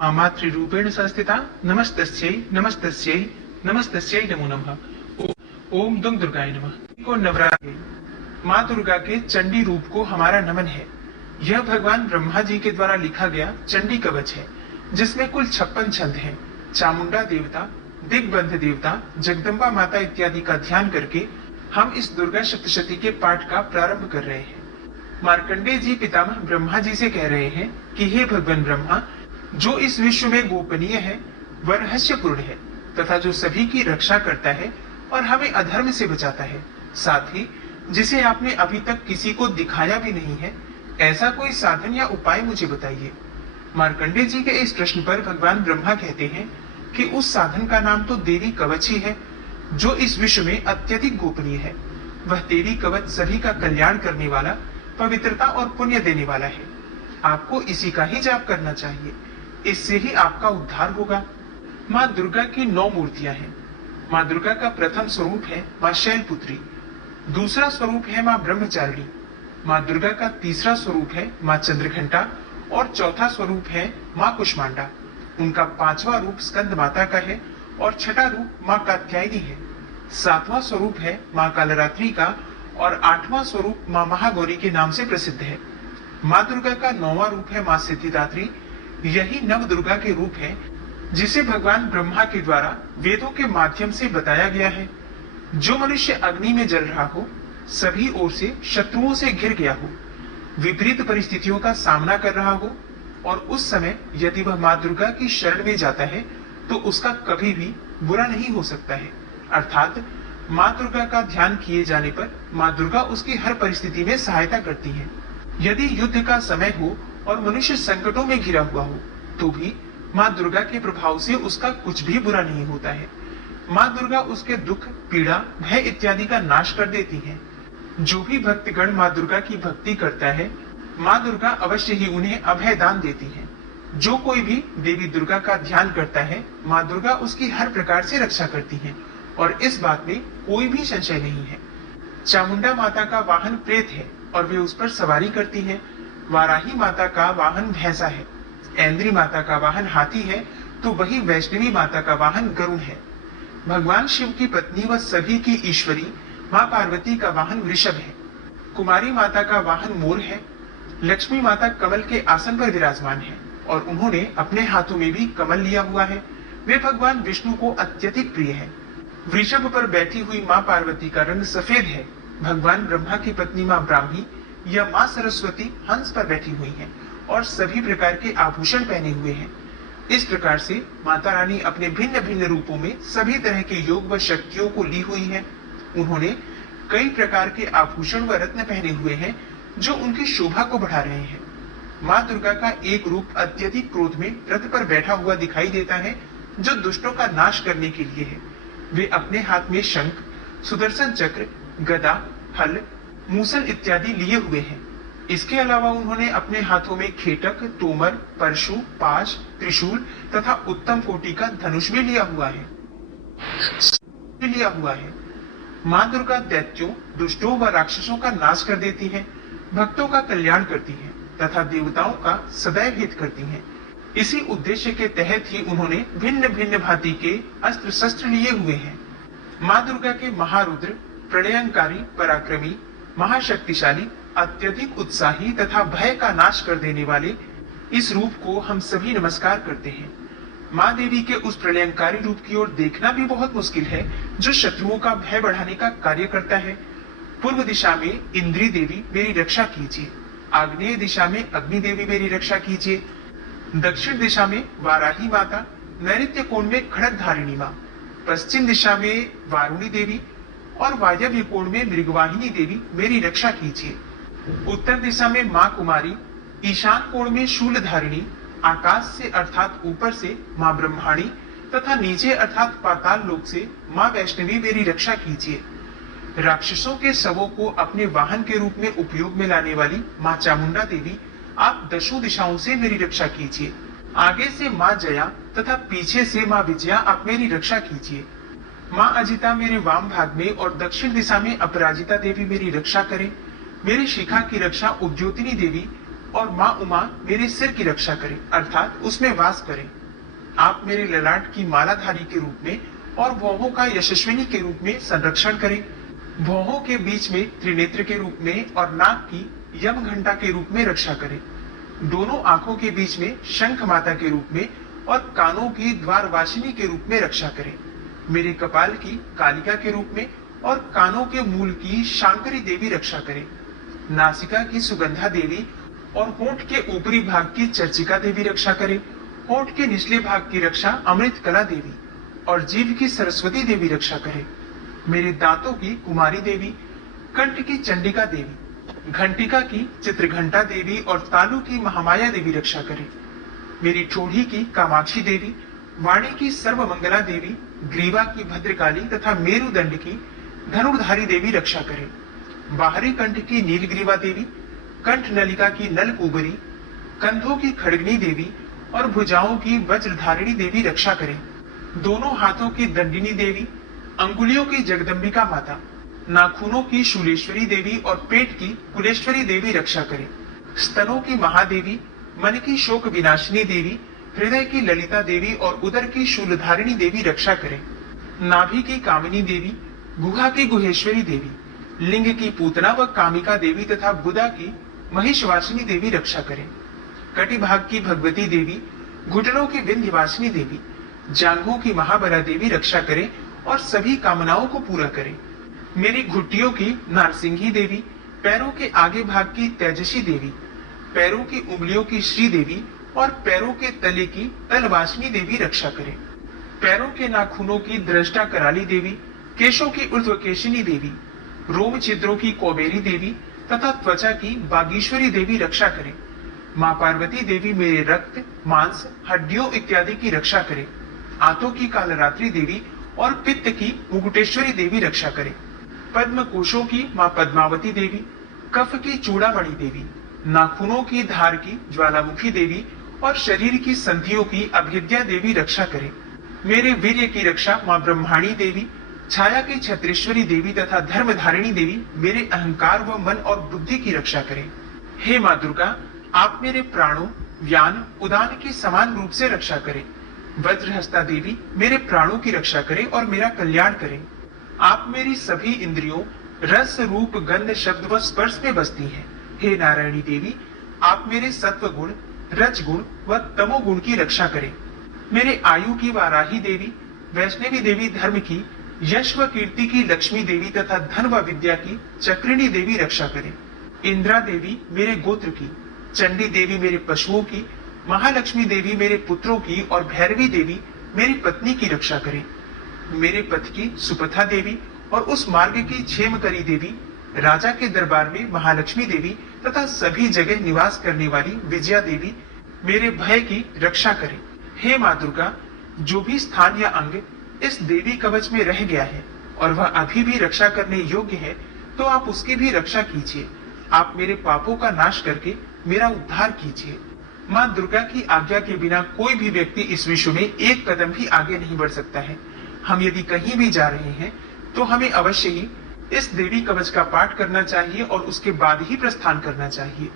मातृरूपेण संस्थिता नमस्तस्यै नमस्तस्यै नमस्तस्यै नमो नमः। ओम दुम दुर्गाय नमः। को नवरात्रि माँ दुर्गा के चंडी रूप को हमारा नमन है। यह भगवान ब्रह्मा जी के द्वारा लिखा गया चंडी कवच है, जिसमें कुल 56 छंद हैं। चामुंडा देवता, दिग्बंध देवता, जगदम्बा माता इत्यादि का ध्यान करके हम इस दुर्गा सप्तशती के पाठ का प्रारंभ कर रहे हैं। मार्कंडेय जी पितामह ब्रह्मा जी से कह रहे हैं कि हे भगवान ब्रह्मा, जो इस विश्व में गोपनीय है वह रहस्यपूर्ण है तथा जो सभी की रक्षा करता है और हमें अधर्म से बचाता है, साथ ही जिसे आपने अभी तक किसी को दिखाया भी नहीं है, ऐसा कोई साधन या उपाय मुझे बताइए। मार्कंडेय जी के इस प्रश्न पर भगवान ब्रह्मा कहते हैं कि उस साधन का नाम तो देवी कवच ही है, जो इस विश्व में अत्यधिक गोपनीय है। वह देवी कवच सभी का कल्याण करने वाला, पवित्रता और पुण्य देने वाला है। आपको इसी का ही जाप करना चाहिए, इससे ही आपका उद्धार होगा। माँ दुर्गा की 9 मूर्तियां हैं। माँ दुर्गा का प्रथम स्वरूप है माँ शैलपुत्री, दूसरा स्वरूप है माँ ब्रह्मचारिणी, माँ दुर्गा का तीसरा स्वरूप है माँ चंद्रघंटा और चौथा स्वरूप है माँ कुष्मांडा। उनका 5वां रूप स्कंद माता का है और छठा रूप माँ कात्यायनी है। 7वां स्वरूप है माँ कालरात्रि का और 8वां स्वरूप माँ महागौरी के नाम से प्रसिद्ध है। माँ दुर्गा का 9वां रूप है माँ सिद्धिदात्री। यही नव दुर्गा के रूप है, जिसे भगवान ब्रह्मा के द्वारा वेदों के माध्यम से बताया गया है। जो मनुष्य अग्नि में जल रहा हो, सभी ओर से शत्रुओं से घिर गया हो, विपरीत परिस्थितियों का सामना कर रहा हो और उस समय यदि वह माँ दुर्गा की शरण में जाता है तो उसका कभी भी बुरा नहीं हो सकता है। अर्थात माँ दुर्गा का ध्यान किए जाने पर माँ दुर्गा उसकी हर परिस्थिति में सहायता करती है। यदि युद्ध का समय हो और मनुष्य संकटों में घिरा हुआ हो, तो भी माँ दुर्गा के प्रभाव से उसका कुछ भी बुरा नहीं होता है। माँ दुर्गा उसके दुख, पीड़ा, भय इत्यादि का नाश कर देती है। जो भी भक्तगण माँ दुर्गा की भक्ति करता है, माँ दुर्गा अवश्य ही उन्हें अभय दान देती है। जो कोई भी देवी दुर्गा का ध्यान करता है, माँ दुर्गा उसकी हर प्रकार से रक्षा करती है और इस बात में कोई भी संशय नहीं है। चामुंडा माता का वाहन प्रेत है और वे उस पर सवारी करती है। वाराही माता का वाहन भैंसा है। ऐन्द्री माता का वाहन हाथी है, तो वही वैष्णवी माता का वाहन गरुड़ है। भगवान शिव की पत्नी व सभी की ईश्वरी माँ पार्वती का वाहन वृषभ है। कुमारी माता का वाहन मोर है। लक्ष्मी माता कमल के आसन पर विराजमान है और उन्होंने अपने हाथों में भी कमल लिया हुआ है। वे भगवान विष्णु को अत्यधिक प्रिय है। वृषभ पर बैठी हुई माँ पार्वती का रंग सफेद है। भगवान ब्रह्मा की पत्नी माँ ब्राह्मी या माँ सरस्वती हंस पर बैठी हुई है और सभी प्रकार के आभूषण पहने हुए हैं। इस प्रकार से माता रानी अपने भिन्न भिन्न रूपों में सभी तरह के योग व शक्तियों को ली हुई है। उन्होंने कई प्रकार के आभूषण व रत्न पहने हुए हैं, जो उनकी शोभा को बढ़ा रहे हैं। माँ दुर्गा का एक रूप अत्यधिक क्रोध में रथ पर बैठा हुआ दिखाई देता है, जो दुष्टों का नाश करने के लिए है। वे अपने हाथ में शंख, सुदर्शन चक्र, गदा, हल, मूसल इत्यादि लिए हुए हैं। इसके अलावा उन्होंने अपने हाथों में खेटक, तोमर, परशु, पाश, त्रिशूल तथा उत्तम कोटि का धनुष भी लिया हुआ है। माँ दुर्गा दैत्यों, दुष्टों व राक्षसों का नाश कर देती है, भक्तों का कल्याण करती है तथा देवताओं का सदैव हित करती है। इसी उद्देश्य के तहत ही उन्होंने भिन्न भिन्न भांति के अस्त्र शस्त्र लिए हुए हैं। माँ दुर्गा के महारुद्र, प्रलयंकारी, पराक्रमी, महाशक्तिशाली, अत्यधिक उत्साही तथा भय का नाश कर देने वाले इस रूप को हम सभी नमस्कार करते हैं। माँ देवी के उस प्रलयंकारी रूप की ओर देखना भी बहुत मुश्किल है, जो शत्रुओं का भय बढ़ाने का कार्य करता है। पूर्व दिशा में इंद्री देवी मेरी रक्षा कीजिए, आग्नेय दिशा में अग्नि देवी मेरी रक्षा कीजिए, दक्षिण दिशा में वाराही माता, नैऋत्य कोण में खड़ग धारिणी माँ, पश्चिम दिशा में वारुणी देवी और वायव्य कोण में मृगवाहिनी देवी मेरी रक्षा कीजिए। उत्तर दिशा में माँ कुमारी, ईशान कोण में शूलधारिणी, आकाश से अर्थात ऊपर से माँ ब्रह्माणी तथा नीचे अर्थात पाताल लोक से माँ वैष्णवी मेरी रक्षा कीजिए। राक्षसों के शवों को अपने वाहन के रूप में उपयोग में लाने वाली माँ चामुंडा देवी, आप दशों दिशाओं से मेरी रक्षा कीजिए। आगे से माँ जया तथा पीछे से माँ विजया आप मेरी रक्षा कीजिए। माँ अजिता मेरे वाम भाग में और दक्षिण दिशा में अपराजिता देवी मेरी रक्षा करें। मेरी शिखा की रक्षा उद्योतिनी देवी और माँ उमा मेरे सिर की रक्षा करें, अर्थात उसमें वास करें। आप मेरे ललाट की मालाधारी के रूप में और भौहों का यशस्विनी के रूप में संरक्षण करें। भौहों के बीच में त्रिनेत्र के रूप में और नाक की यम घंटा के रूप में रक्षा करें। दोनों आंखों के बीच में शंख माता के रूप में और कानों की द्वारवासिनी के रूप में रक्षा करें। मेरे कपाल की कालिका के रूप में और कानों के मूल की शांकरी देवी रक्षा करें। नासिका की सुगंधा देवी और होंठ के ऊपरी भाग की चर्चिका देवी रक्षा करें। होंठ के निचले भाग की रक्षा अमृत कला देवी और जीभ की सरस्वती देवी रक्षा करें। मेरे दांतों की कुमारी देवी, कंठ की चंडिका देवी, घंटिका की चित्रघंटा देवी और तालु की महामाया देवी रक्षा करें। मेरी ठोड़ी की कामाक्षी देवी, वाणी की सर्वमंगला देवी, ग्रीवा की भद्रकाली तथा मेरुदंड की धनुर्धारी देवी रक्षा करें। बाहरी कंठ की नीलग्रीवा देवी, कंठ नलिका की नलकूबरी, कंधों की खड़गनी देवी और भुजाओं की वज्रधारिणी देवी रक्षा करें। दोनों हाथों की दंडिनी देवी, अंगुलियों की जगदम्बिका माता, नाखूनों की शूलेश्वरी देवी और पेट की कुलेश्वरी देवी रक्षा करें। स्तनों की महादेवी, मन की शोक विनाशिनी देवी, हृदय की ललिता देवी और उदर की शूलधारिणी देवी रक्षा करें। नाभि की कामिनी देवी, गुहा की गुहेश्वरी देवी, लिंग की पूतना व कामिका देवी तथा बुदा की महिषवासिनी देवी रक्षा करें। कटिभाग की भगवती देवी, घुटनों की विंध्यवासिनी देवी, जांघों की महाबला देवी रक्षा करें और सभी कामनाओं को पूरा करें। मेरी घुट्टियों की नारसिंही देवी, पैरों के आगे भाग की तेजसी देवी, पैरों की उंगलियों की श्री देवी और पैरों के तले की तलवासिनी देवी रक्षा करें। पैरों के नाखूनों की दृष्टा कराली देवी, केशों की ऊर्ध्वकेशिनी देवी, रोम छिद्रों की कौबेरी देवी तथा त्वचा की बागीश्वरी देवी रक्षा करें। माँ पार्वती देवी मेरे रक्त, मांस, हड्डियों इत्यादि की रक्षा करें। आंतों की कालरात्रि देवी और पित्त की मुकुटेश्वरी देवी रक्षा करें। पद्म कोशों की माँ पद्मावती देवी, कफ की चूड़ामणि देवी, नाखूनों की धार की ज्वालामुखी देवी और शरीर की संधियों की अभेद्या देवी रक्षा करें। मेरे वीर्य की रक्षा माँ ब्रह्माणी देवी, छाया की छत्रेश्वरी देवी तथा धर्मधारिणी देवी मेरे अहंकार व मन और बुद्धि की रक्षा करें। हे माँ दुर्गा, आप मेरे प्राणों, ज्ञान, उदान की समान रूप से रक्षा करें। वज्रहस्ता देवी मेरे प्राणों की रक्षा करें और मेरा कल्याण करें। आप मेरी सभी इंद्रियों, रस, रूप, गंध, शब्द व स्पर्श में बसती हैं। हे नारायणी देवी, आप मेरे सत्व गुण, रज गुण व तमो गुण की रक्षा करें। मेरे आयु की वाराही देवी, वैष्णवी देवी धर्म की, यश व कीर्ति की लक्ष्मी देवी तथा धन व विद्या की चक्रिणी देवी रक्षा करें। इंद्रा देवी मेरे गोत्र की, चंडी देवी मेरे पशुओं की, महालक्ष्मी देवी मेरे पुत्रों की और भैरवी देवी मेरी पत्नी की रक्षा करें। मेरे पथ की सुपथा देवी और उस मार्ग की क्षेमकरी देवी, राजा के दरबार में महालक्ष्मी देवी तथा सभी जगह निवास करने वाली विजया देवी मेरे भय की रक्षा करें। हे माँ दुर्गा, जो भी स्थान या अंग इस देवी कवच में रह गया है और वह अभी भी रक्षा करने योग्य है, तो आप उसकी भी रक्षा कीजिए। आप मेरे पापों का नाश करके मेरा उद्धार कीजिए। माँ दुर्गा की आज्ञा के बिना कोई भी व्यक्ति इस विश्व में एक कदम भी आगे नहीं बढ़ सकता है। हम यदि कहीं भी जा रहे हैं तो हमें अवश्य ही इस देवी कवच का पाठ करना चाहिए और उसके बाद ही प्रस्थान करना चाहिए।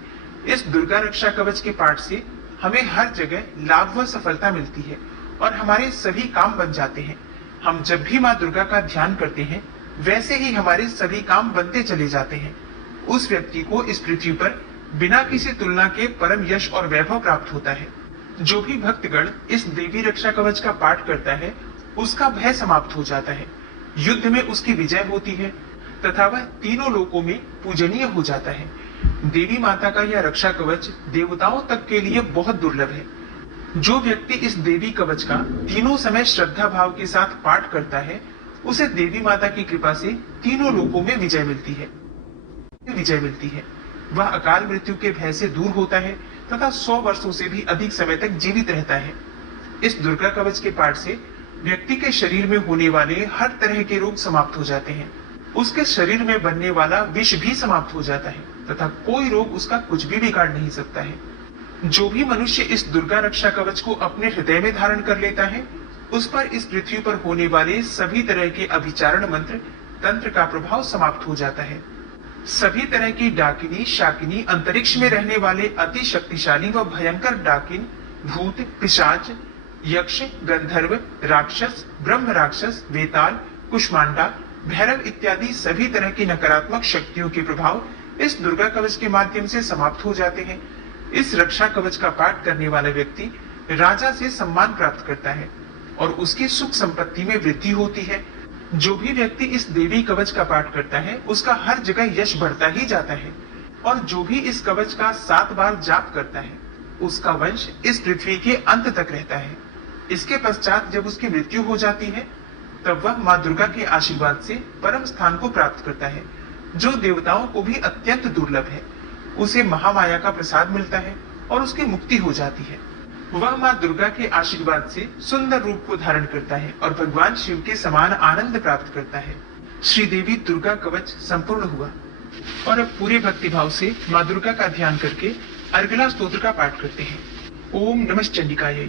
इस दुर्गा रक्षा कवच के पाठ से हमें हर जगह लाभ व सफलता मिलती है और हमारे सभी काम बन जाते हैं। हम जब भी माँ दुर्गा का ध्यान करते हैं, वैसे ही हमारे सभी काम बनते चले जाते हैं। उस व्यक्ति को इस पृथ्वी पर बिना किसी तुलना के परम यश और वैभव प्राप्त होता है। जो भी भक्तगण इस देवी रक्षा कवच का पाठ करता है, उसका भय समाप्त हो जाता है, युद्ध में उसकी विजय होती है तथा वह तीनों लोकों में पूजनीय हो जाता है। देवी माता का यह रक्षा कवच देवताओं तक के लिए बहुत दुर्लभ है। जो व्यक्ति इस देवी कवच का तीनों समय श्रद्धा भाव के साथ पाठ करता है, उसे देवी माता की कृपा से तीनों लोकों में विजय मिलती है। वह अकाल मृत्यु के भय से दूर होता है तथा 100 वर्षों से भी अधिक समय तक जीवित रहता है। इस दुर्गा कवच के पाठ से व्यक्ति के शरीर में होने वाले हर तरह के रोग समाप्त हो जाते हैं। उसके शरीर में बनने वाला विष भी समाप्त हो जाता है तथा कोई रोग उसका कुछ भी बिगाड़ नहीं सकता है। जो भी मनुष्य इस दुर्गा रक्षा कवच को अपने हृदय में धारण कर लेता है, उस पर इस पृथ्वी पर होने वाले सभी तरह के अभिचारण मंत्र, तंत्र का प्रभाव समाप्त हो जाता है। सभी तरह की डाकिनी शाकिनी, अंतरिक्ष में रहने वाले अति शक्तिशाली व भयंकर डाकिन, भूत, पिशाच, यक्ष, गंधर्व, राक्षस, ब्रह्म राक्षस, वेताल, कुष्मांडा, भैरव इत्यादि सभी तरह की नकारात्मक शक्तियों के प्रभाव इस दुर्गा कवच के माध्यम से समाप्त हो जाते हैं। इस रक्षा कवच का पाठ करने वाला व्यक्ति राजा से सम्मान प्राप्त करता है और उसकी सुख संपत्ति में वृद्धि होती है। जो भी व्यक्ति इस देवी कवच का पाठ करता है उसका हर जगह यश बढ़ता ही जाता है और जो भी इस कवच का 7 बार जाप करता है उसका वंश इस पृथ्वी के अंत तक रहता है। इसके पश्चात जब उसकी मृत्यु हो जाती है तब वह माँ दुर्गा के आशीर्वाद से परम स्थान को प्राप्त करता है, जो देवताओं को भी अत्यंत दुर्लभ है। उसे महामाया का प्रसाद मिलता है और उसकी मुक्ति हो जाती है। वह माँ दुर्गा के आशीर्वाद से सुंदर रूप को धारण करता है और भगवान शिव के समान आनंद प्राप्त करता है। श्री देवी दुर्गा कवच संपूर्ण हुआ और अब पूरे भक्ति भाव से माँ दुर्गा का ध्यान करके अर्गला स्तोत्र का पाठ करते हैं। ओम नमः चंडिकायै।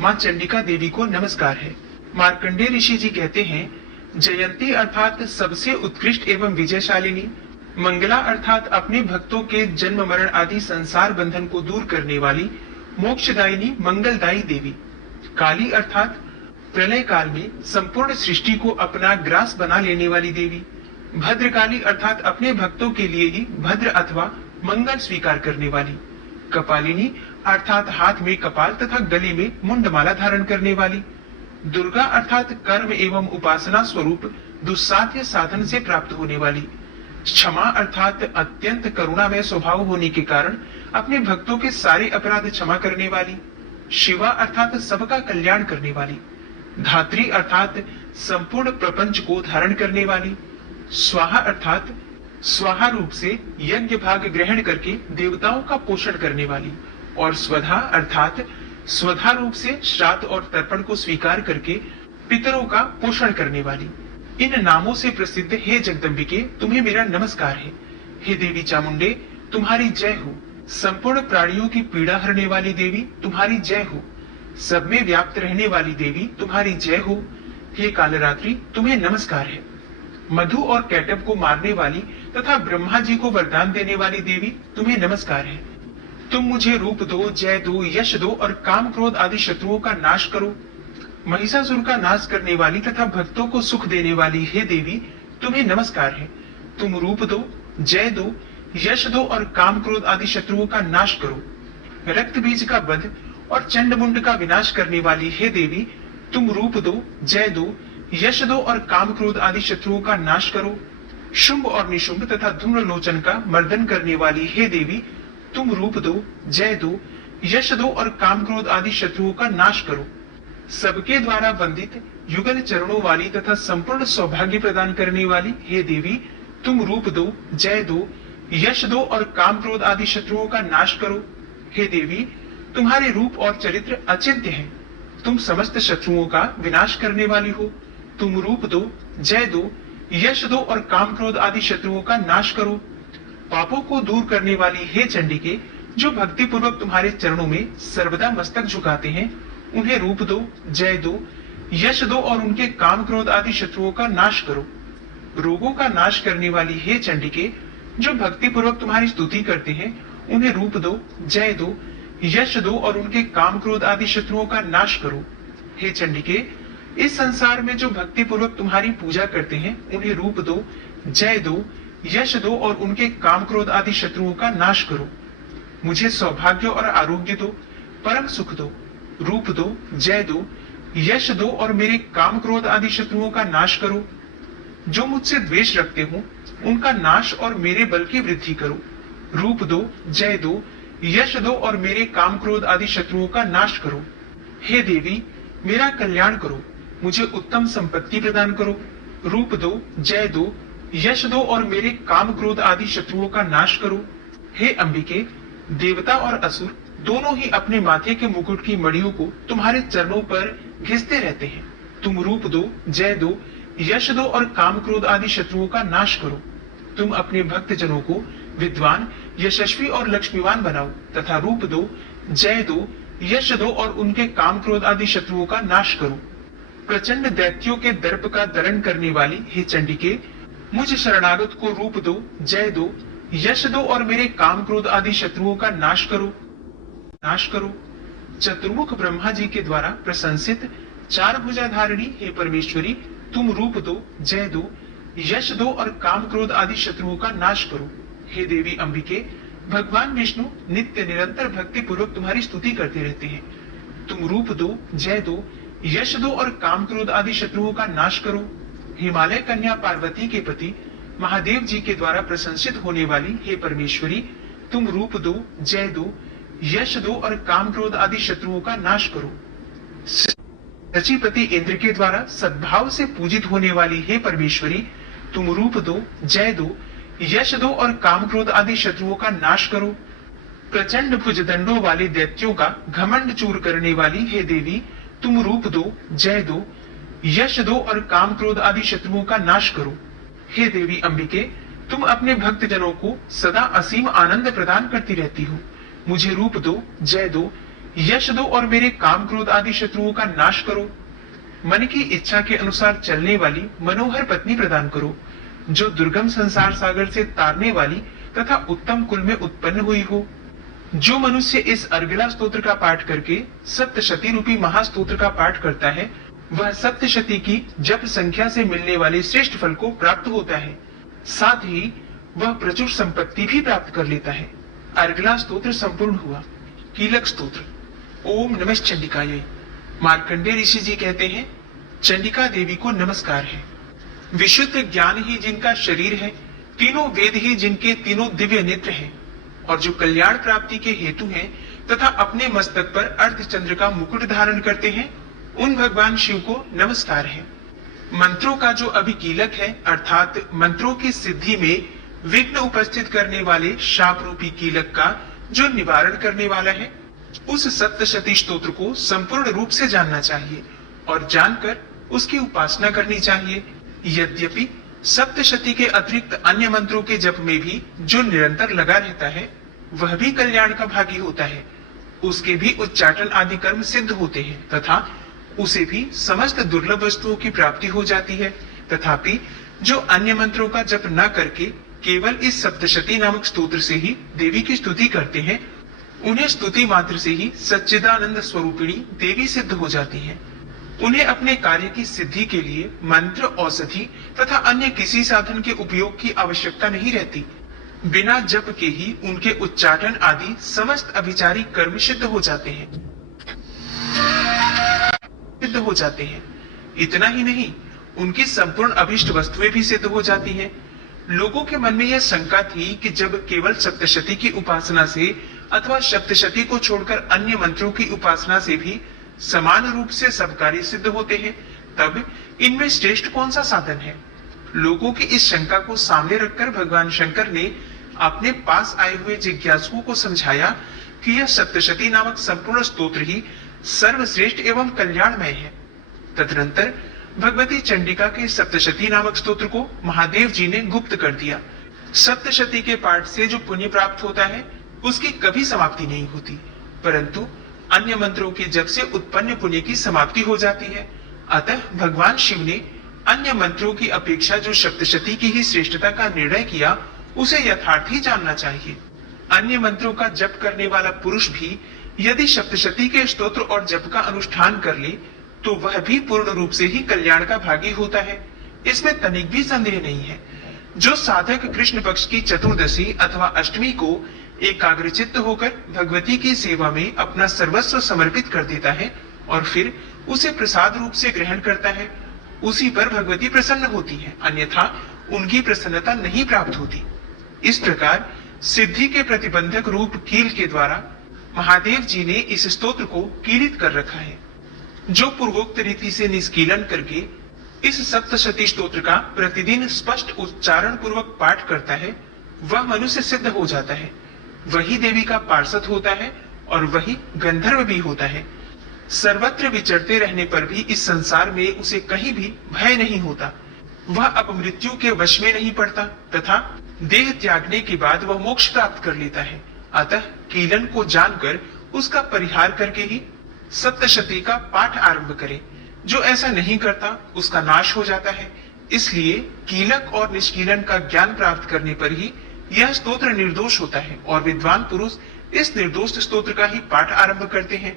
माँ चंडिका देवी को नमस्कार है। मार्कंडेय ऋषि जी कहते हैं, जयंती अर्थात सबसे उत्कृष्ट एवं विजयशालिनी, मंगला अर्थात अपने भक्तों के जन्म मरण आदि संसार बंधन को दूर करने वाली मोक्षदायिनी मंगलदायी देवी, काली अर्थात प्रलय काल में संपूर्ण सृष्टि को अपना ग्रास बना लेने वाली देवी, भद्रकाली अर्थात अपने भक्तों के लिए ही भद्र अथवा मंगल स्वीकार करने वाली, कपालिनी अर्थात हाथ में कपाल तथा गले में मुंडमाला धारण करने वाली, दुर्गा अर्थात कर्म एवं उपासना स्वरूप दुस्साध्य साधन से प्राप्त होने वाली, क्षमा अर्थात अत्यंत करुणामय स्वभाव होने के कारण अपने भक्तों के सारे अपराध क्षमा करने वाली, शिवा अर्थात सबका कल्याण करने वाली, धात्री अर्थात संपूर्ण प्रपंच को धारण करने वाली, स्वाहा अर्थात स्वाहा रूप से यज्ञ भाग ग्रहण करके देवताओं का पोषण करने वाली, और स्वधा अर्थात स्वधा रूप से श्राद्ध और तर्पण को स्वीकार करके पितरों का पोषण करने वाली। इन नामों से प्रसिद्ध हे जगदम्बिके, तुम्हें मेरा नमस्कार है। हे देवी चामुंडे, तुम्हारी जय हो। संपूर्ण प्राणियों की पीड़ा हरने वाली देवी, तुम्हारी जय हो। सब में व्याप्त रहने वाली देवी, तुम्हारी जय हो। हे कालरात्रि, तुम्हें नमस्कार है। मधु और कैटब को मारने वाली तथा ब्रह्मा जी को वरदान देने वाली देवी, तुम्हें नमस्कार है। तुम मुझे रूप दो, जय दो, यश दो और काम क्रोध आदि शत्रुओं का नाश करो। महिषासुर का नाश करने वाली तथा भक्तों को सुख देने वाली हे देवी, तुम्हें नमस्कार है। तुम रूप दो, जय दो, यश दो और काम क्रोध आदि शत्रुओं का नाश करो। रक्त बीज का वध और चंड मुंड का विनाश करने वाली हे देवी, तुम रूप दो, जय दो, यश दो और काम क्रोध आदि शत्रुओं का नाश करो। शुंभ और निशुंभ तथा धूम्रलोचन का मर्दन करने वाली हे देवी, तुम रूप दो, जय दो, यश दो और काम क्रोध आदि शत्रुओं का नाश करो। सबके द्वारा वंदित युगल चरणों वाली तथा संपूर्ण सौभाग्य प्रदान करने वाली हे देवी, तुम रूप दो, जय दो, यश दो और काम क्रोध आदि शत्रुओं का नाश करो। हे देवी, तुम्हारे रूप और चरित्र अचिंत्य हैं। तुम समस्त शत्रुओं का विनाश करने वाली हो। तुम रूप दो, जय दो, यश दो और काम क्रोध आदि शत्रुओं का नाश करो। पापों को दूर करने वाली हे चंडिके, जो भक्ति पूर्वक तुम्हारे चरणों में सर्वदा मस्तक झुकाते हैं, उन्हें रूप दो, जय दो, यश दो और उनके काम क्रोध आदि शत्रुओं का नाश करो। रोगों का नाश करने वाली हे चंडिके, जो भक्ति पूर्वक तुम्हारी स्तुति करते हैं, उन्हें रूप दो, जय दो, यश दो और उनके काम क्रोध आदि शत्रुओं का नाश करो। हे चंडिके, इस संसार में जो भक्ति पूर्वक तुम्हारी पूजा करते हैं, उन्हें रूप दो, जय दो, यश दो और उनके काम क्रोध आदि शत्रुओं का नाश करो। मुझे सौभाग्य और आरोग्य दो, परम सुख दो। रूप दो, जय दो, यश दो और मेरे काम क्रोध आदि शत्रुओं का नाश करो। जो मुझसे द्वेष रखते हो, उनका नाश और मेरे बल की वृद्धि करो। रूप दो, जय दो, यश दो और मेरे काम क्रोध आदि शत्रुओं का नाश करो। हे देवी, मेरा कल्याण करो, मुझे उत्तम संपत्ति प्रदान करो। रूप दो, जय दो, यश दो और मेरे काम क्रोध आदि शत्रुओं का नाश करो। हे अंबिके, देवता और असुर दोनों ही अपने माथे के मुकुट की मड़ियों को तुम्हारे चरणों पर घिसते रहते हैं। तुम रूप दो, जय दो, यश दो और काम क्रोध आदि शत्रुओं का नाश करो। तुम अपने भक्त जनों को विद्वान, यशस्वी और लक्ष्मीवान बनाओ तथा रूप दो, जय दो, यश दो और उनके काम क्रोध आदि शत्रुओं का नाश करो। प्रचंड दैत्यों के दर्प का दरण करने वाली हे चंडिके, मुझ शरणागत को रूप दो, जय दो, यश दो और मेरे काम क्रोध आदि शत्रुओं का नाश करो, नाश करो। चतुर्मुख ब्रह्मा जी के द्वारा प्रशंसित चार भुजाधारिणी हे परमेश्वरी, तुम रूप दो, जय दो, यश दो और काम क्रोध आदि शत्रुओं का नाश करो। हे देवी अंबिके, भगवान विष्णु नित्य निरंतर भक्ति पूर्वक तुम्हारी स्तुति करते रहते हैं। तुम रूप दो, जय दो, यश दो और काम क्रोध आदि शत्रुओं का नाश करो। हिमालय कन्या पार्वती के पति महादेव जी के द्वारा प्रशंसित होने वाली हे परमेश्वरी, तुम रूप दो, जय दो, यश दो और काम क्रोध आदि शत्रुओं का नाश करो। सचिपति इंद्र के द्वारा सद्भाव से पूजित होने वाली हे परमेश्वरी, तुम रूप दो, जय दो, यश दो और काम क्रोध आदि शत्रुओं का नाश करो। प्रचंड भुजदंडों वाले दैत्यों का घमंड चूर करने वाली हे देवी, तुम रूप दो, जय दो, यश दो और काम क्रोध आदि शत्रुओं का नाश करो। हे देवी अंबिके, तुम अपने भक्त जनों को सदा असीम आनंद प्रदान करती रहती हो। मुझे रूप दो, जय दो, यश दो और मेरे काम क्रोध आदि शत्रुओं का नाश करो। मन की इच्छा के अनुसार चलने वाली मनोहर पत्नी प्रदान करो, जो दुर्गम संसार सागर से तारने वाली तथा उत्तम कुल में उत्पन्न हुई हो। जो मनुष्य इस अर्गला स्तोत्र का पाठ करके सप्तशती रूपी महास्तोत्र का पाठ करता है, वह सप्तशती की जप संख्या से मिलने वाले श्रेष्ठ फल को प्राप्त होता है। साथ ही वह प्रचुर संपत्ति भी प्राप्त कर लेता है। अर्गला स्तोत्र संपूर्ण हुआ। कीलक स्तोत्र। ओम नमः चंडिकायै। मार्कंडेय ऋषि जी कहते हैं, चंडिका देवी को नमस्कार है। विशुद्ध ज्ञान ही जिनका शरीर है, तीनों वेद ही जिनके तीनों दिव्य नेत्र हैं, और जो कल्याण प्राप्ति के हेतु हैं तथा अपने मस्तक पर अर्धचंद्र का मुकुट धारण करते हैं, उन भगवान शिव को नमस्कार है। मंत्रों का जो अभिकीलक है, अर्थात मंत्रों की सिद्धि में विघ्न उपस्थित करने वाले शाप रूपी कीलक का जो निवारण करने वाला है, उस सप्तशती स्तोत्र को संपूर्ण रूप से जानना चाहिए और जानकर उसकी उपासना करनी चाहिए। यद्यपि सप्तशती के अतिरिक्त अन्य मंत्रों के जप में भी जो निरंतर लगा रहता है, वह भी कल्याण का भागी होता है। उसके भी उच्चाटन आदि कर्म सिद्ध होते हैं तथा उसे भी समस्त दुर्लभ वस्तुओं की प्राप्ति हो जाती है। तथापि जो अन्य मंत्रों का जप न करके केवल इस सप्तशती नामक स्तोत्र से ही देवी की स्तुति करते हैं, उन्हें स्तुति मात्र से ही सच्चिदानंद स्वरूपिणी देवी सिद्ध हो जाती हैं। उन्हें अपने कार्य की सिद्धि के लिए मंत्र, औषधि तथा अन्य किसी साधन के उपयोग की आवश्यकता नहीं रहती। बिना जप के ही उनके उच्चाटन आदि समस्त अभिचारी कर्म सिद्ध हो जाते हैं, सिद्ध हो जाते हैं। इतना ही नहीं, उनकी संपूर्ण अभिष्ट वस्तुएं भी सिद्ध हो जाती हैं। लोगों के मन में यह शंका थी कि जब केवल सप्तशती की उपासना से अथवा सप्तशती को छोड़कर अन्य मंत्रों की उपासना से भी समान रूप से सब कार्य सिद्ध होते हैं, तब इनमें श्रेष्ठ कौन सा साधन है। लोगों की इस शंका को सामने रखकर भगवान शंकर ने अपने पास आए हुए जिज्ञासुओं को समझाया कि यह सप्तशती नामक संपूर्ण स्तोत्र ही सर्वश्रेष्ठ एवं कल्याणमय है। तदनंतर भगवती चंडिका के सप्तशती नामक स्तोत्र को महादेव जी ने गुप्त कर दिया। सप्तशती के पाठ से जो पुण्य प्राप्त होता है, उसकी कभी समाप्ति नहीं होती, परंतु अन्य मंत्रों के जप से उत्पन्न पुण्य की समाप्ति हो जाती है। अतः भगवान शिव ने अन्य मंत्रों की अपेक्षा जो सप्तशती की ही श्रेष्ठता का निर्णय किया, उसे यथार्थ ही जानना चाहिए। अन्य मंत्रों का जप करने वाला पुरुष भी यदि सप्तशती के स्तोत्र और जप का अनुष्ठान कर ले, तो वह भी पूर्ण रूप से ही कल्याण का भागी होता है। इसमें तनिक भी संदेह नहीं है। जो साधक कृष्ण पक्ष की चतुर्दशी अथवा अष्टमी को एकाग्रचित्त होकर भगवती की सेवा में अपना सर्वस्व समर्पित कर देता है और फिर उसे प्रसाद रूप से ग्रहण करता है, उसी पर भगवती प्रसन्न होती है, अन्यथा उनकी प्रसन्नता नहीं प्राप्त होती। इस प्रकार सिद्धि के प्रतिबंधक रूप कील के द्वारा महादेव जी ने इस स्तोत्र को कीलित कर रखा है। जो पूर्वोक्त रीति से निष्कीलन करके इस सप्तशती स्तोत्र का प्रतिदिन स्पष्ट उच्चारण पूर्वक पाठ करता है, वह मनुष्य सिद्ध हो जाता है, वही देवी का पार्षद होता है और वही गंधर्व भी होता है। सर्वत्र विचरते रहने पर भी इस संसार में उसे कहीं भी भय नहीं होता। वह अब मृत्यु के वश में नहीं पड़ता तथा देह त्यागने के बाद वह मोक्ष प्राप्त कर लेता है। अतः कीलन को जानकर उसका परिहार करके ही सप्तशती का पाठ आरंभ करें। जो ऐसा नहीं करता उसका नाश हो जाता है। इसलिए कीलक और निष्कीलन का ज्ञान प्राप्त करने पर ही यह स्तोत्र निर्दोष होता है और विद्वान पुरुष इस निर्दोष स्तोत्र का ही पाठ आरंभ करते हैं।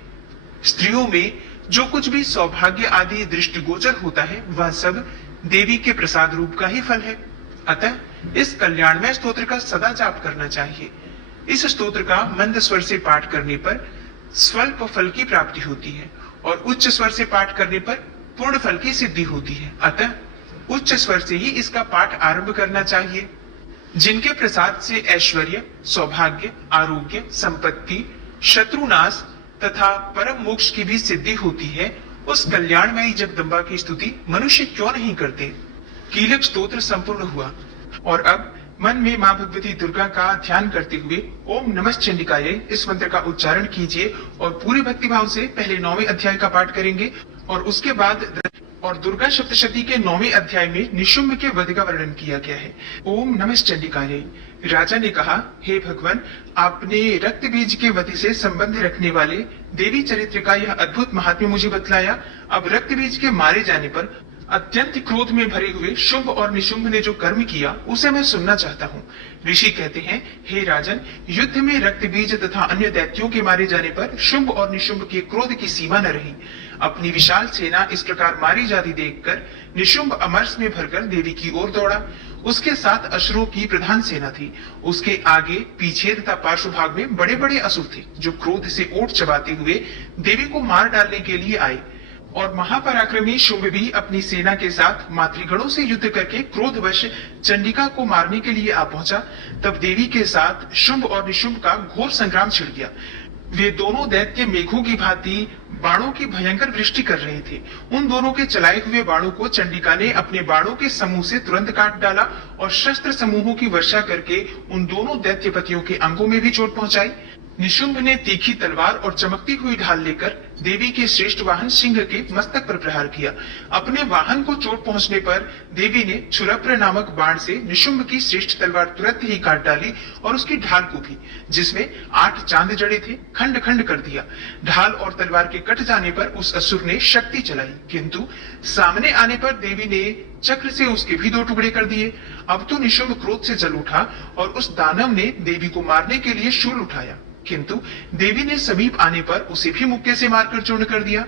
स्त्रियों में जो कुछ भी सौभाग्य आदि दृष्टिगोचर होता है वह सब देवी के प्रसाद रूप का ही फल है। अतः इस कल्याणमय स्तोत्र का सदा जाप करना चाहिए। इस स्तोत्र का मंद स्वर से पाठ करने पर स्वल्प फल की प्राप्ति होती है और उच्च स्वर से पाठ करने पर पूर्ण फल की सिद्धि होती है। अतः उच्च स्वर से ही इसका पाठ आरंभ करना चाहिए। जिनके प्रसाद से ऐश्वर्य, सौभाग्य, आरोग्य, संपत्ति, शत्रुनाश तथा परम मोक्ष की भी सिद्धि होती है, उस कल्याणमयी जगदम्बा की स्तुति मनुष्य क्यों नहीं करते। कीलक स्तोत्र संपूर्ण हुआ और अब मन में मां भगवती दुर्गा का ध्यान करते हुए ओम नमः चंडिकायै इस मंत्र का उच्चारण कीजिए और पूरे भक्तिभाव से पहले 9वें अध्याय का पाठ करेंगे और उसके बाद दुर्गा सप्तशती के 9वें अध्याय में निशुंभ के वध का वर्णन किया गया है। ओम नमः चंडिकायै। राजा ने कहा, हे भगवान, आपने रक्त बीज के वध से संबंध रखने वाले देवी चरित्र का यह अद्भुत महात्म्य मुझे बतलाया। अब रक्त बीज के मारे जाने पर अत्यंत क्रोध में भरे हुए शुंभ और निशुंभ ने जो कर्म किया उसे मैं सुनना चाहता हूँ। ऋषि कहते हैं, हे राजन, युद्ध में रक्त बीज तथा अन्य दैत्यों के मारे जाने पर शुंभ और निशुंभ के क्रोध की सीमा न रही। अपनी विशाल सेना इस प्रकार मारी जाती देखकर निशुंभ अमरस में भरकर देवी की ओर दौड़ा। उसके साथ असुरों की प्रधान सेना थी। उसके आगे, पीछे तथा पार्श्व भाग में बड़े बड़े असुर थे जो क्रोध से ओट चबाते हुए देवी को मार डालने के लिए आए। और महापराक्रमी शुंभ भी अपनी सेना के साथ मातृगणों से युद्ध करके क्रोधवश चंडिका को मारने के लिए आ पहुंचा। तब देवी के साथ शुंभ और निशुंभ का घोर संग्राम छिड़ गया। वे दोनों दैत्य मेघों की भांति बाणों की भयंकर वृष्टि कर रहे थे। उन दोनों के चलाए हुए बाणों को चंडिका ने अपने बाणों के समूह से तुरंत काट डाला और शस्त्र समूहों की वर्षा करके उन दोनों दैत्यपतियों के अंगों में भी चोट पहुंचाई। निशुंभ ने तीखी तलवार और चमकती हुई ढाल लेकर देवी के श्रेष्ठ वाहन सिंह के मस्तक पर प्रहार किया। अपने वाहन को चोट पहुंचने पर देवी ने क्षुरप्र नामक बाण से निशुंभ की श्रेष्ठ तलवार तुरंत ही काट डाली और उसकी ढाल को भी, जिसमें 8 चांद जड़े थे, खंड खंड कर दिया। ढाल और तलवार के कट जाने पर उस असुर ने शक्ति चलाई, किंतु सामने आने पर देवी ने चक्र से उसके भी 2 टुकड़े कर दिए। अब तो निशुंभ क्रोध से जल उठा और उस दानव ने देवी को मारने के लिए शूल उठाया, किंतु देवी ने समीप आने पर उसे भी मुक्के से मारकर चूर्ण कर दिया।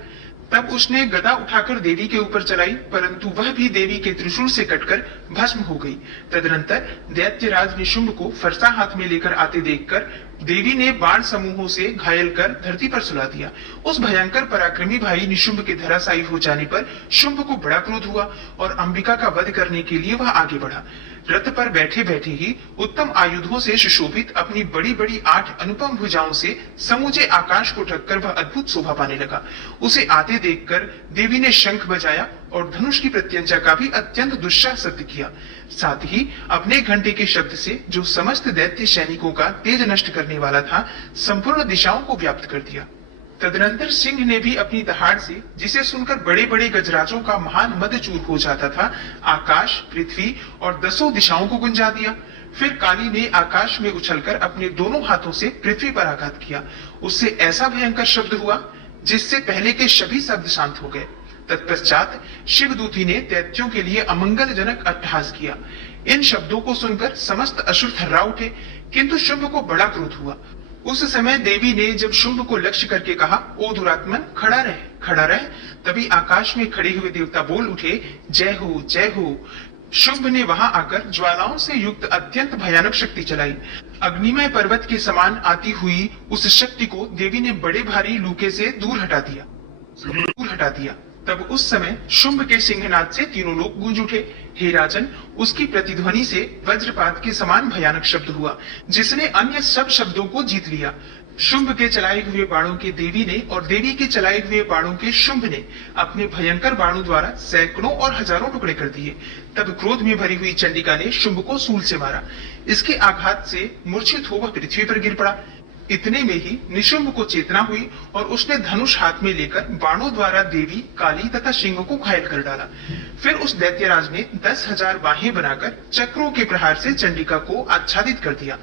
तब उसने गदा उठाकर देवी के ऊपर चलाई, परंतु वह भी देवी के त्रिशूल से कटकर भस्म हो गई। तदनंतर दैत्यराज निशुंभ को फरसा हाथ में लेकर आते देखकर देवी ने बाण समूहों से घायल कर धरती पर सुला दिया। उस भयंकर पराक्रमी भाई निशुंभ के धराशायी हो जाने पर शुंभ को बड़ा क्रोध हुआ और अंबिका का वध करने के लिए वह आगे बढ़ा। रथ पर बैठे बैठे ही उत्तम आयुधों से सुशोभित अपनी बड़ी बड़ी 8 अनुपम भुजाओं से समूचे आकाश को ढककर वह अद्भुत शोभा पाने लगा। उसे आते देखकर देवी ने शंख बजाया और धनुष की प्रत्यंचा का भी अत्यंत दुस्साह शब्द किया। साथ ही अपने घंटे के शब्द से जो समस्त दैत्य सैनिकों का तेज नष्ट करने वाला था, संपूर्ण दिशाओं को व्याप्त कर दिया। तदनंतर सिंह ने भी अपनी दहाड़ से, जिसे सुनकर बड़े बड़े गजराजों का महान मदचूर हो जाता था, आकाश, पृथ्वी और 10 दिशाओं को गुंजा दिया। फिर काली ने आकाश में उछलकर अपने दोनों हाथों से पृथ्वी पर आघात किया। उससे ऐसा भयंकर शब्द हुआ जिससे पहले के सभी शब्द शांत हो गए। तत्पश्चात शिवदूती ने दैत्यों के लिए अमंगलजनक अट्टहास किया। इन शब्दों को सुनकर समस्त असुर थर्रा उठे, किंतु शुंभ को बड़ा क्रोध हुआ। उस समय देवी ने जब शुंभ को लक्ष्य करके कहा, ओ दुरात्मन, खड़ा रह, खड़ा रह, तभी आकाश में खड़े हुए देवता बोल उठे, जय हो, जय हो। शुंभ ने वहां आकर ज्वालाओं से युक्त अत्यंत भयानक शक्ति चलाई। अग्निमय पर्वत के समान आती हुई उस शक्ति को देवी ने बड़े भारी लूके से दूर हटा दिया। तब उस समय शुंभ के सिंहनाद से तीनों लोग गूंज उठे। हे राजन, उसकी प्रतिध्वनि से वज्रपात के समान भयानक शब्द हुआ, जिसने अन्य सब शब्दों को जीत लिया। शुंभ के चलाए हुए बाणों के देवी ने और देवी के चलाए हुए बाणों के शुंभ ने अपने भयंकर बाणों द्वारा सैकड़ों और हजारों टुकड़े कर दिए। तब क्रोध में भरी हुई चंडिका ने शुंभ को सूल से मारा। इसके आघात से मूर्छित हो वह पृथ्वी पर गिर पड़ा। इतने में ही निशुंभ को चेतना हुई और उसने धनुष हाथ में लेकर बाणों द्वारा देवी, काली तथा सिंह को घायल कर डाला। फिर उस दैत्यराज ने 10,000 बाहें बनाकर चक्रों के प्रहार से चंडिका को आच्छादित कर दिया।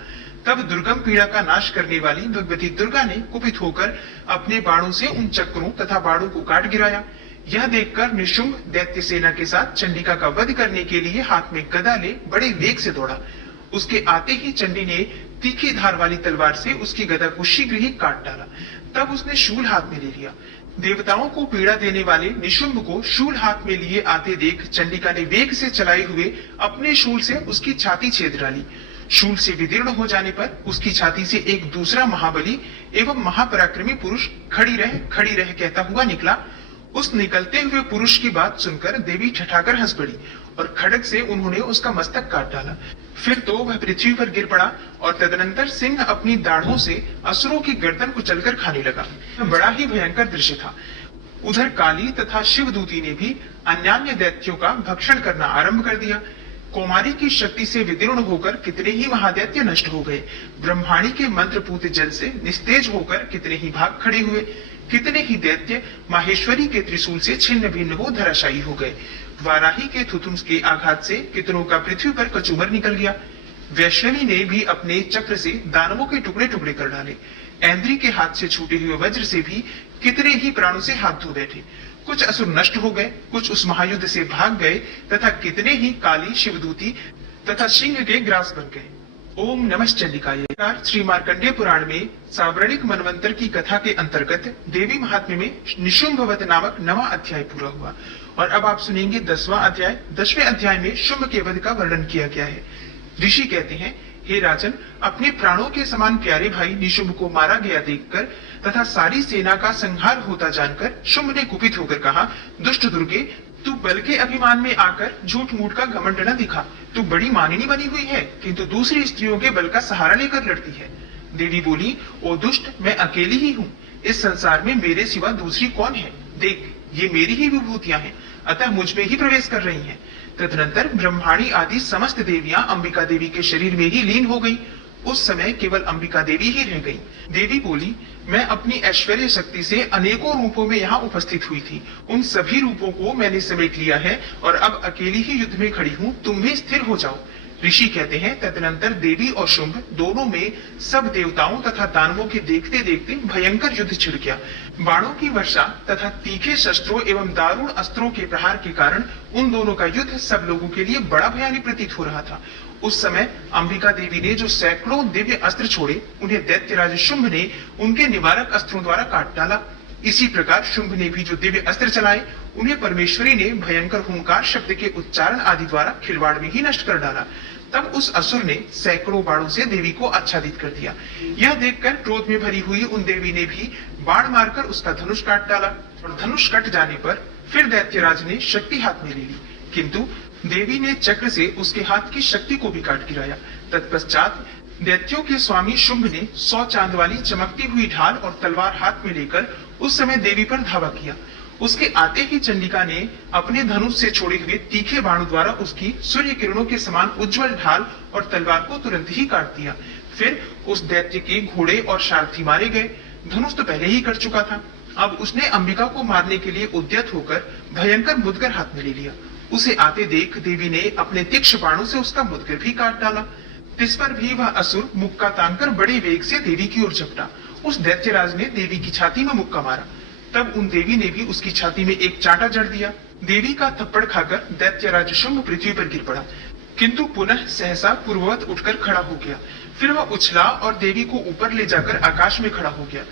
तब दुर्गम पीड़ा का नाश करने वाली भगवती दुर्गा ने कुपित होकर अपने बाणों से उन चक्रों तथा बाणों को काट गिराया। यह देखकर निशुंभ दैत्य सेना के साथ चंडिका का वध करने के लिए हाथ में गदा ले बड़े वेग से दौड़ा। उसके आते ही चंडी ने तीखी धार वाली तलवार से उसकी गदा को शीघ्र ही काट डाला। तब उसने शूल हाथ में ले लिया। देवताओं को पीड़ा देने वाले निशुंभ को शूल हाथ में लिए आते देख चंडिका ने वेग से चलाए हुए अपने शूल से उसकी छाती छेद डाली। शूल से विदीर्ण हो जाने पर उसकी छाती से एक दूसरा महाबली एवं महापराक्रमी पुरुष खड़ी रह कहता हुआ निकला। उस निकलते हुए पुरुष की बात सुनकर देवी ठठाकर हंस पड़ी और खड्ग से उन्होंने उसका मस्तक काट डाला। फिर तो वह पृथ्वी पर गिर पड़ा और तदनंतर सिंह अपनी दाढ़ों से असुरों की गर्दन कुचलकर खाने लगा। बड़ा ही भयंकर दृश्य था। उधर काली तथा शिवदूती ने भी अन्यान्य दैत्यों का भक्षण करना आरंभ कर दिया। कौमारी की शक्ति से विदीर्ण होकर कितने ही महादैत्य नष्ट हो गए। ब्रह्माणी के मंत्रपूत जल से निस्तेज होकर कितने ही भाग खड़े हुए। कितने ही दैत्य माहेश्वरी के त्रिशूल से छिन्न भिन्न हो धराशायी हो गए। वाराही के थुथुंस के आघात से कितनों का पृथ्वी पर कचूमर निकल गया। वैष्णवी ने भी अपने चक्र से दानवों के टुकड़े टुकड़े कर डाले। ऐन्द्री के हाथ से छूटे हुए वज्र से भी कितने ही प्राणों से हाथ धो बैठे। कुछ असुर नष्ट हो गए, कुछ उस महायुद्ध से भाग गए तथा कितने ही काली शिवदूती तथा सिंह के ग्रास बन गए। ओम नमः चंडिकाय। श्री मार्कंडेय पुराण में सावर्णिक मनवंतर की कथा के अंतर्गत देवी महात्म्य में निशुंभवत नामक 9वां अध्याय पूरा हुआ और अब आप सुनेंगे 10वां अध्याय। 10वें अध्याय में शुंभ के वध का वर्णन किया गया है। ऋषि कहते हैं, हे राजन, अपने प्राणों के समान प्यारे भाई निशुंभ को मारा गया देखकर तथा सारी सेना का संहार होता जानकर शुंभ ने कुपित होकर कहा, दुष्ट दुर्गे, तू बल के अभिमान में आकर झूठ मूठ का घमंड न दिखा। तू बड़ी मानिनी बनी हुई है, किंतु दूसरी स्त्रियों के बल का सहारा लेकर लड़ती है। देवी बोली, ओ दुष्ट, मैं अकेली ही हूँ। इस संसार में मेरे सिवा दूसरी कौन है? देख, ये मेरी ही विभूतियां हैं, अतः मुझ में ही प्रवेश कर रही हैं। तदनंतर ब्रह्माणी आदि समस्त देवियां अंबिका देवी के शरीर में ही लीन हो गई। उस समय केवल अंबिका देवी ही रह गई। देवी बोली, मैं अपनी ऐश्वर्य शक्ति से अनेकों रूपों में यहाँ उपस्थित हुई थी। उन सभी रूपों को मैंने समेट लिया है और अब अकेली ही युद्ध में खड़ी हूँ। तुम भी स्थिर हो जाओ। ऋषि कहते हैं, तदनंतर देवी और शुंभ दोनों में सब देवताओं तथा दानवों के देखते देखते भयंकर युद्ध छिड़ गया। बाणों की वर्षा तथा तीखे शस्त्रों एवं दारुण अस्त्रों के प्रहार के कारण उन दोनों का युद्ध सब लोगों के लिए बड़ा भयानक प्रतीत हो रहा था। उस समय अंबिका देवी ने जो सैकड़ों दिव्य अस्त्र छोड़े, उन्हें दैत्यराज शुंभ ने उनके निवारक अस्त्रों द्वारा काट डाला। इसी प्रकार शुंभ ने भी जो दिव्य अस्त्र चलाए, उन्हें परमेश्वरी ने भयंकर हुंकार शब्द के उच्चारण आदि द्वारा खिलवाड़ में ही नष्ट कर डाला। तब उस असुर ने सैकड़ों बाणों से देवी को आच्छादित कर दिया। यह देखकर क्रोध में भरी हुई उन देवी ने भी बाण मारकर उसका धनुष काट डाला और धनुष कट जाने पर फिर दैत्यराज ने शक्ति हाथ में ले ली, किंतु देवी ने चक्र से उसके हाथ की शक्ति को भी काट गिराया। तत्पश्चात दैत्यों के स्वामी शुंभ ने 100 चांद वाली चमकती हुई ढाल और तलवार हाथ में लेकर उस समय देवी पर धावा किया। उसके आते ही चंडिका ने अपने धनुष से छोड़े हुए तीखे बाणों द्वारा उसकी सूर्य किरणों के समान उज्जवल ढाल और तलवार को तुरंत ही काट दिया। फिर उस दैत्य के घोड़े और सारथी मारे गए। धनुष तो पहले ही कट चुका था। अब उसने अंबिका को मारने के लिए उद्यत होकर भयंकर मुदगर हाथ में ले लिया। उसे आते देख देवी ने अपने तीक्ष्ण बाणों से उसका मुदगर भी काट डाला। इस पर भी वह असुर मुक्का तानकर बड़े वेग से देवी की ओर झपटा। उस दैत्यराज ने देवी की छाती में मुक्का मारा। तब उन देवी ने भी उसकी छाती में एक चांटा जड़ दिया। देवी का थप्पड़ खाकर दैत्यराज शुंभ पृथ्वी पर गिर पड़ा, किंतु पुनः सहसा पूर्ववत उठकर खड़ा हो गया। फिर वह उछला और देवी को ऊपर ले जाकर आकाश में खड़ा हो गया।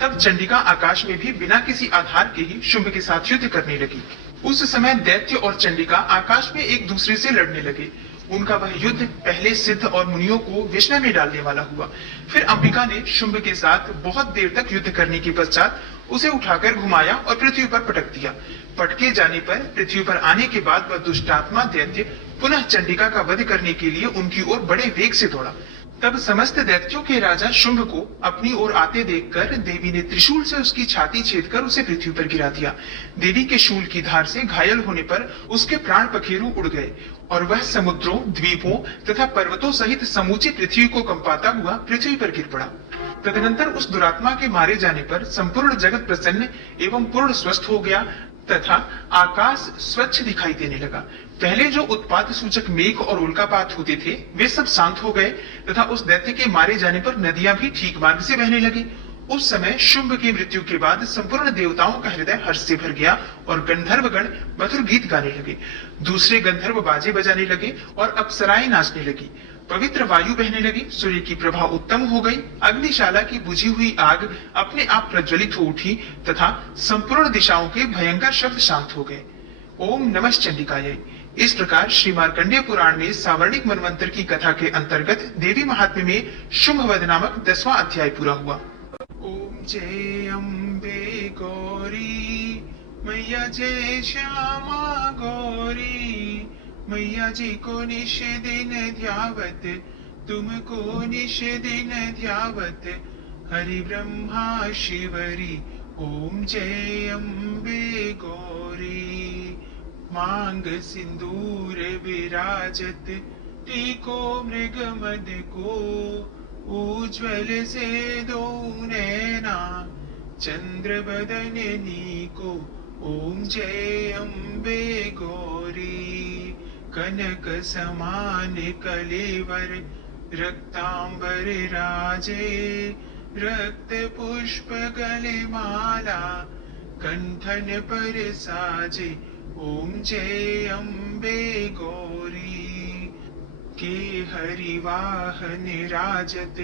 तब चंडिका आकाश में भी बिना किसी आधार के ही शुंभ के साथ युद्ध करने लगी। उस समय दैत्य और चंडिका आकाश में एक दूसरे से लड़ने लगे। उनका वह युद्ध पहले सिद्ध और मुनियों को विस्मय में डालने वाला हुआ। फिर अंबिका ने शुंभ के साथ बहुत देर तक युद्ध करने के पश्चात उसे उठाकर घुमाया और पृथ्वी पर पटक दिया। पटके जाने पर पृथ्वी पर आने के बाद वह दुष्टात्मा दैत्य पुनः चंडिका का वध करने के लिए उनकी ओर बड़े वेग से दौड़ा। तब समस्त दैत्यों के राजा शुंभ को अपनी ओर आते देखकर देवी ने त्रिशूल से उसकी छाती छेदकर उसे पृथ्वी पर गिरा दिया। देवी के शूल की धार से घायल होने पर उसके प्राण पखेरु उड़ गए और वह समुद्रों, द्वीपों तथा पर्वतों सहित समूची पृथ्वी को कंपाता हुआ पृथ्वी पर गिर पड़ा। तदनंतर उस दुरात्मा के मारे जाने पर संपूर्ण जगत प्रसन्न एवं पूर्ण स्वस्थ हो गया तथा आकाश स्वच्छ दिखाई देने लगा। पहले जो उत्पात सूचक मेघ और उल्कापात होते थे, वे सब शांत हो गए तथा उस दैत्य के मारे जाने पर नदियां भी ठीक मार्ग से बहने लगी। उस समय शुंभ की मृत्यु के बाद संपूर्ण देवताओं का हृदय हर्ष से भर गया और गंधर्वगण मधुर गीत गाने लगे। दूसरे गंधर्व बाजे बजाने लगे और अप्सराएं नाचने लगी। पवित्र वायु बहने लगी, सूर्य की प्रभा उत्तम हो गई, अग्निशाला की बुझी हुई आग अपने आप प्रज्वलित हो उठी तथा संपूर्ण दिशाओं के भयंकर शब्द शांत हो गए। ओम नमः चंडिकाय। इस प्रकार श्री मार्कंडेय पुराण में सावर्णिक मनवंतर की कथा के अंतर्गत देवी महात्म्य में शुंभवध नामक 10वां अध्याय पूरा हुआ। ओम जय अम्बे गौरी मैया, जय श्यामा गौरी मैया जी को निश दिन ध्यावत, तुमको निश दिन ध्यावत, हरि ब्रह्मा शिवरी। ओम जय अम्बे गौरी। मांग सिंदूर विराजत, टीको मृग मद को, उज्ज्वल से दो नैना, चंद्र बदन नीको। ओम जय अम्बे गौरी। कनक समान कलेवर, रक्तांबर राजे, रक्त पुष्प गले माला, कंठन पर साजे। ओम जय अम्बे गौरी। के हरि वाहन राजत,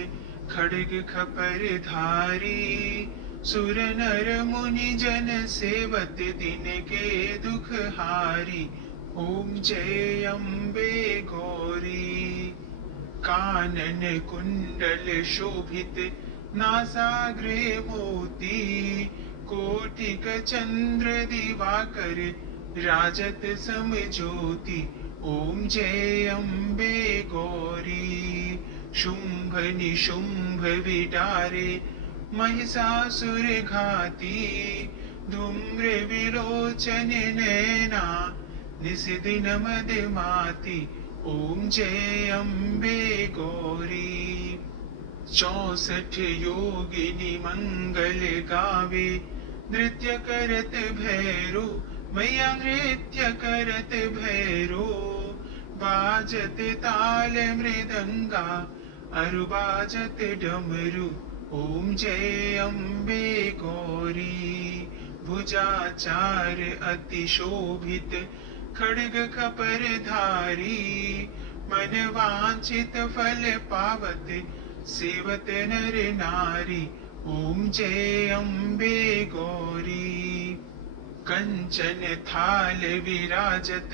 खड्ग खपर धारी, सुर नर मुनि जन सेवत, दिन के दुख हारी। ओम जय अम्बे गौरी। कानन कुंडल शोभित, नासाग्रे मोती, कोटिक चंद्र दिवाकर, राजत सम ज्योति। ओम जय अम्बे गौरी। शुंभ निशुंभ विडारे, महिषासुर घाती, धूम्र विलोचन नैना, निस दिन मद माती। ओम जय अम्बे गौरी। 64 योगिनी मंगल गावे, नृत्य करत भैरो मैया, नृत्य करत भैरो, बाजत ताल मृदंगा, अरु बाजत डमरू। ओम जय अम्बे गौरी। भुजाचार अति शोभित, खड्ग खपर धारी, मन वांछित फल पावत, सेवत नर नारी। ओम जय अम्बे गौरी। कंचन थाल विराजत,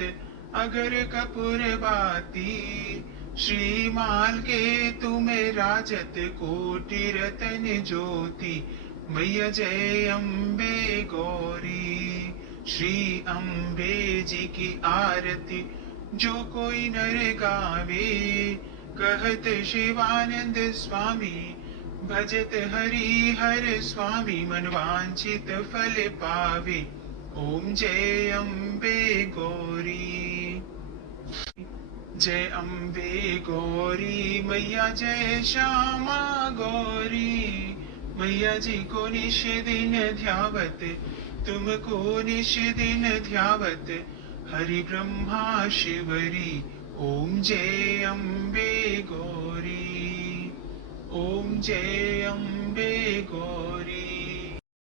अगर कपूर बाती, श्रीमाल के तुम राजत, कोटि रतन ज्योति। मैया जय अम्बे गौरी। श्री अम्बे जी की आरती, जो कोई नर गावे, कहत शिवानंद स्वामी, भजत हरि हर स्वामी, मन वांछित फल पावे। ओम जय अम्बे गौरी। जय अम्बे गौरी मैया, जय श्यामा गौरी मैया जी को निश दिन ध्यावत, तुमको निश दिन ध्यावत, हरि ब्रह्मा शिवरी। ओम जय अम्बे गौरी। ओम जय अम्बे गौरी।